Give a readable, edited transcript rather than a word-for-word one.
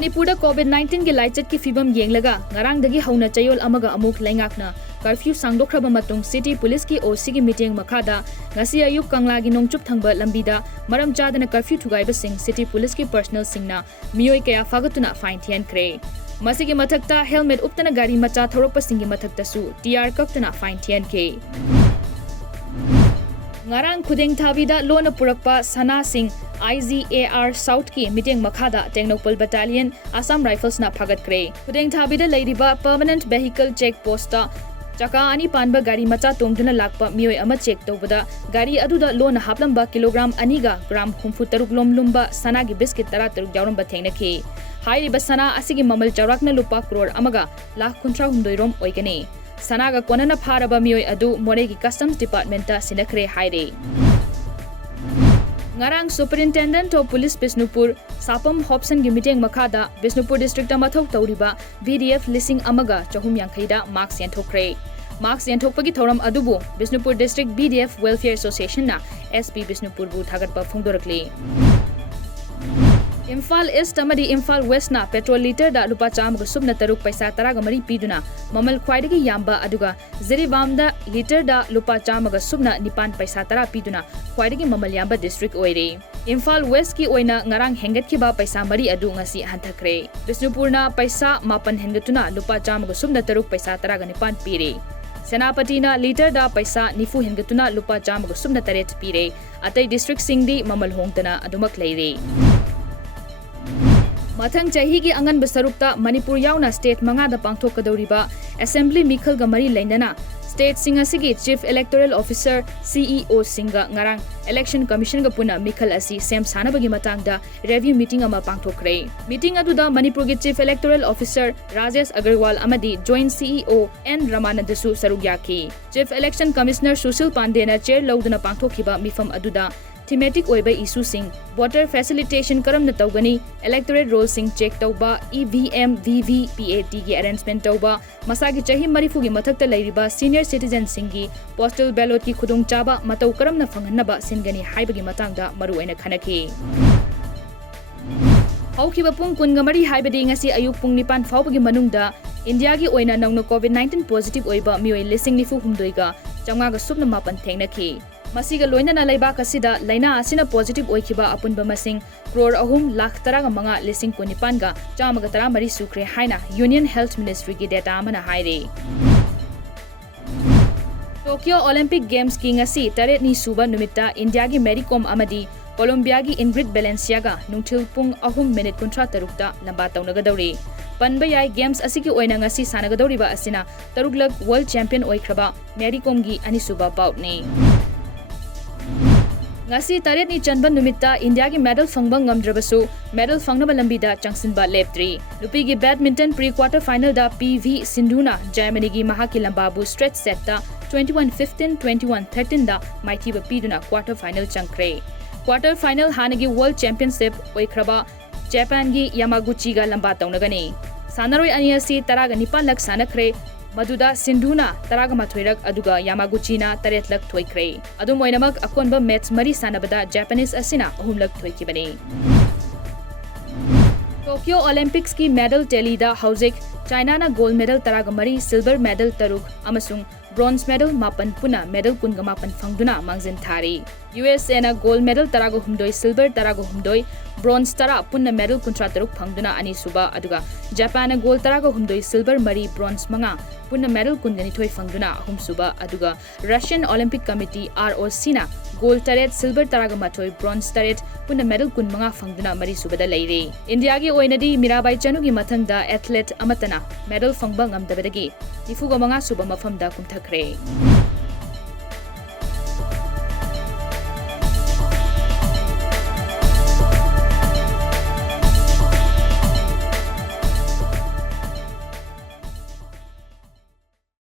Manipur COVID-19 की लाइचत की फिबम येंगलगा ngarangdagi hauna chayol amaga amuk laingakna curfew sangdokhraba matung city police की OC की meeting मखादा ngasi ayuk kangla gi nongchup thangba lambida maram chadana curfew thugaiba sing city police की personal सिंगना मियोय kaya fagatuna fine thian kre masigi mathakta helmet uptana gari macha thorokpa singi mathakta su TR kaktana fine thian ke ngarang khudeng thabida lona purakpa sana sing IGAR South की meeting मखादा टेक्नोपल battalion Assam rifles ना फागत करे खुदेंग थाबीदा लेरिबा permanent vehicle check post चका अनि पानबा गाड़ी मचा तोंगदुना लाकपा मियोय अमा check तौबदा गाड़ी अदुदा loan हापलंबा kilogram अनिगा ग्राम 63 लोमलुम्बा सना की बिस्किट 13 यावरंबा थेंगनखी हाइरिबा सना असिगी ममल चौराकना लुपा करोड़ अमगा लाख 53 रोम ओइगने सनागा कोनना फारबा मियोय अदु मोरेगी कस्टम्स डिपार्टमेंट सिनखरे हाइरे ngarang superintendent of police Bisnupur Sapam Hobson gi meeting makhada Bisnupur district amathok tawriba VDF lising amaga chahum yankhaida marks yanthokre marks yanthokpagi thoram adubu Bisnupur district BDF welfare association na SP Bisnupur bu thagatpa phongdorakli Imphal East amadi Imphal West na petrol liter da lupa chamaga subna taruk paisa taraga mari piduna mamal khwaidagi yamba aduga Ziribam da liter da lupa chamaga subna nipan paisa tara piduna khwaidagi mamal yamba district oire Imphal West ki oina ngarang hengatkhiba paisa mari adu ngasi hanthakre Bisnupur na paisa mapan hengatuna lupa chamaga subna taruk paisa taraga nipan pire Senapati na liter da paisa nifu hengatuna lupa chamaga subna taret pire atai district singdi mamal hongtana adumak leire Mathang chahi gi angan basarukta Manipur yauna state mangada pangthokadoriba assembly mikhal ga mari lainana state singa sigi chief electoral officer CEO singa ngarang election commission ga puna mikhal asi sem sanabagi matangda review meeting ama pangthokre meeting aduda Manipur gi chief electoral officer Rajesh Agarwal amadi joint CEO N Ramanandasu sarugyaki chief election commissioner Sushil Pandey na chair loduna pangthokhiba mifam aduda thematic oiba issue sing voter facilitation karamna tawgani electorate roll sing check tawba EVM VVPAT gi arrangement tawba masagi chahi marifu gi mathakta lairiba senior citizen singi postal ballot ki khudong chaba matau karamna phanghanaba singani haibagi matangda maru aina khanaki haukiba pung kungamari haibadi ngasi ayuk pung nipan fawbagi manungda India gi oina nangno COVID-19 positive oiba mioi lising nifu humdoiga chamga ga subna mapan thengnaki masiga loinana laibak asida laina asina positive oikiba apunba masing crore ahum lakh taraga manga lising kunipan ga chamaga tara mari sukre haina Union Health Ministry gi data amana haire Tokyo Olympic Games ki ngasi taret ni suba numita India gi Mary Kom amadi Colombia gi Ingrid Balenciaga nungthil pung ahum minute kuntra tarukta lamba taunaga dauri Panba yai games asiki oina ngasi sanagadoriba asina taruglak world champion oikraba Mary Kom gi ani suba boutni ngasi taret ni chanban numita India ki medal fangbang ngamdrabasu medal fangnaba lambida changsinba leptri lupi gi badminton pre quarter final da PV Sindhuna Germany gi mahaki lambabu stretch set ta 21-15 21-13 da mighty ba piduna quarter final changkre quarter final hanagi world championship oikraba Japan gi Yamaguchi ga lamba taunagani sanaroi ani asi taraga nipan lak sanakre Maduda Sindhuna taraga mathoirak aduga Yamaguchi na taretlak thoikre adu moinamak akonba match mari sanabada Japanese asina ahumlak thoikibani Tokyo Olympics ki medal tally da haujik China na gold medal taraga mari silver medal taruk amasung bronze medal mapan puna medal kunga mapan phangduna mangjin thari USA na gold medal taraga humdoi silver taraga humdoi bronze tara punna medal kuntra taruk phangduna ani suba aduga Japan na gold taraga humdoi silver mari bronze manga punna medal kungani thoi phangduna ahum suba aduga Russian Olympic Committee ROC na gold taret silver taraga mathoi bronze taret punna medal kun manga phangduna mari suba da leire India gi oinadi Mirabai Chanu gi mathangda athlete amatana medal phangba ngamdabadagi nifuga manga suba mafamda kumthakre